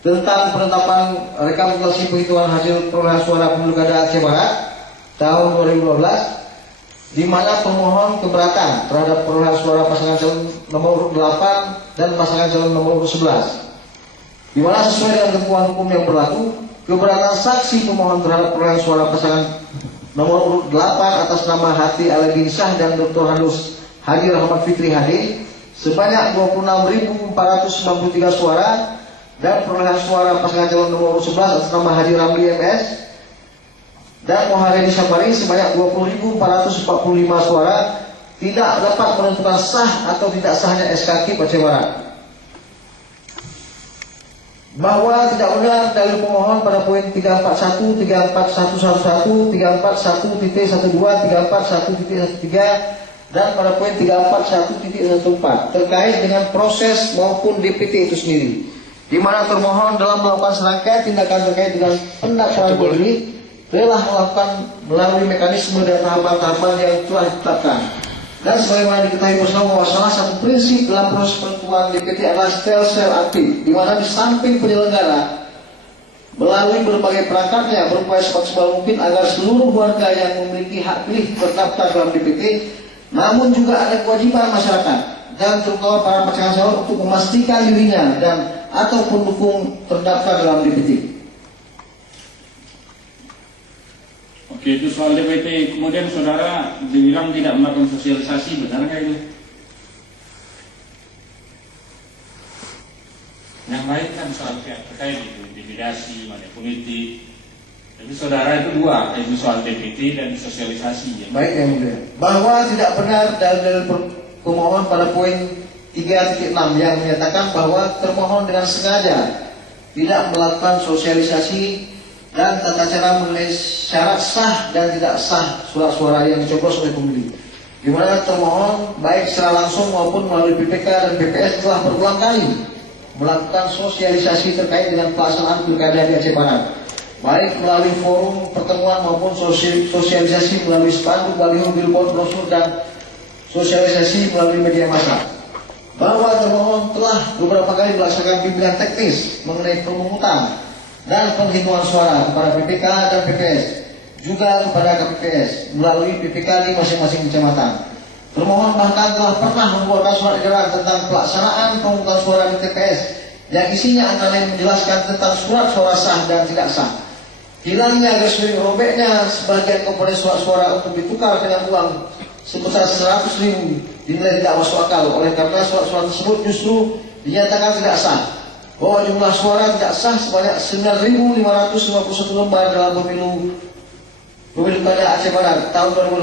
tentang penetapan rekapitulasi penghitungan hasil perolehan suara pemilu kada Aceh Barat tahun 2012, di mana pemohon keberatan terhadap perolehan suara pasangan calon nomor urut 8 dan pasangan calon nomor urut 11, di mana sesuai dengan ketentuan hukum yang berlaku, keberatan saksi pemohon terhadap perolehan suara pasangan nomor urut 8 atas nama Hati Aladin Syah dan Dr. Handus Hadi Rahmat Fikri Hadi sebanyak 26.493 suara, dan perolehan suara pasangan calon nomor urut 11 atas nama Hadi Ramli MS dan Moharedi Syafari sebanyak 20.445 suara tidak dapat menentukan sah atau tidak sahnya SKQ Aceh Barat. Bahwa tidak benar dalil pemohon pada poin 341, 34111, 341.12, 341.13 dan pada poin 341.14 terkait dengan proses maupun DPT itu sendiri, di mana termohon dalam melakukan serangkaian tindakan terkait dengan pendaftaran pemilih telah melakukan melalui mekanisme dan tahapan-tahapan yang telah ditetapkan. Dan sebagaimana diketahui bersama bahwa salah satu prinsip dalam proses penentuan DPT adalah sel-sel aktif, di mana di samping penyelenggara melalui berbagai perangkatnya berupaya semaksimal mungkin agar seluruh warga yang memiliki hak pilih terdaftar dalam DPT, namun juga ada kewajiban masyarakat dan terutama para pasangan calon untuk memastikan dirinya dan atau pendukung terdaftar dalam DPT. Oke, itu soal DPT. Kemudian saudara dibilang tidak melakukan sosialisasi, benar nggak itu? Yang lain kan soal pihak terkait itu, intimidasi, manipulatif. Tapi saudara itu dua, itu soal DPT dan sosialisasi. Ya? Baik yang mulia. Bahwa tidak benar dalil pemohon pada poin 3.6 yang menyatakan bahwa termohon dengan sengaja tidak melakukan sosialisasi dan tata cara mengenai syarat sah dan tidak sah surat suara yang dicoblos oleh pemilih, di mana termohon baik secara langsung maupun melalui PPK dan PPS telah berulang kali melakukan sosialisasi terkait dengan pelaksanaan pilkada di Aceh Barat, baik melalui forum pertemuan maupun sosialisasi melalui spanduk, baliho, billboard, brosur dan sosialisasi melalui media massa. Bahwa termohon telah beberapa kali melaksanakan bimbingan teknis mengenai pemungutan dan penghitungan suara kepada PPK dan PPS, juga kepada KPPS melalui PPK di masing-masing kecamatan. Termohon bahkan telah pernah membuatkan surat edaran tentang pelaksanaan pemungutan suara di TPS yang isinya antara lain menjelaskan tentang surat suara sah dan tidak sah, hilangnya garis robeknya sebagian komponen surat suara untuk ditukar dengan uang sebesar 100.000 dinilai tidak masuk akal. Oleh karena surat-surat tersebut justru dinyatakan tidak sah, bahwa jumlah suara tidak sah sebanyak 9.551 lembar dalam pemilu kada Aceh Barat tahun 2015